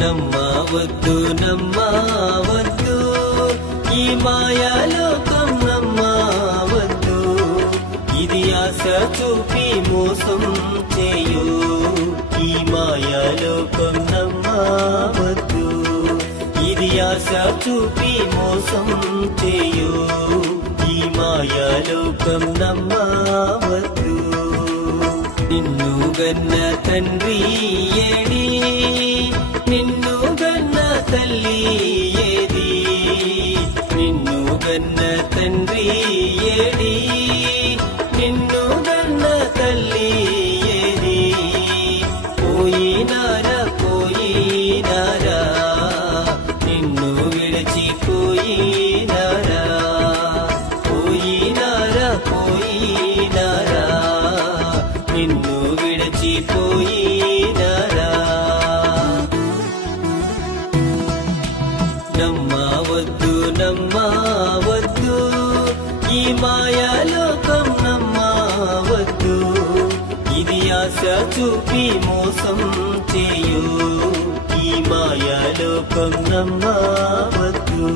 నమ్మవద్దు నమ్మవద్దు ఈ మాయాలోకం నమ్మవద్దు, ఇది ఆశ చూపి మోసం చేయు. ఈ మాయాలోకం నమ్మవద్దు, ఇది ఆశ చూపి మోసం చేయు. ఈ మాయాలోకం నమ్మవద్దు. నిన్ను గన్న తండ్రి ఏడి, నిన్ను గన్న తల్లి ఏది, నిన్ను గన్న తండ్రి ఏడి, నిన్ను గన్న తల్లి ఏది. పోయినారా పోయినారా, నిన్ను విడిచిపోయినారా, పోయినారా పోయినారా, నిన్ను విడిచిపోయినారా. నమ్మవద్దు నమ్మవద్దు ఈ మాయాలోకం నమ్మవద్దు, ఇది ఆశ చూపి మోసం చేయు. ఈ మాయాలోకం నమ్మవద్దు.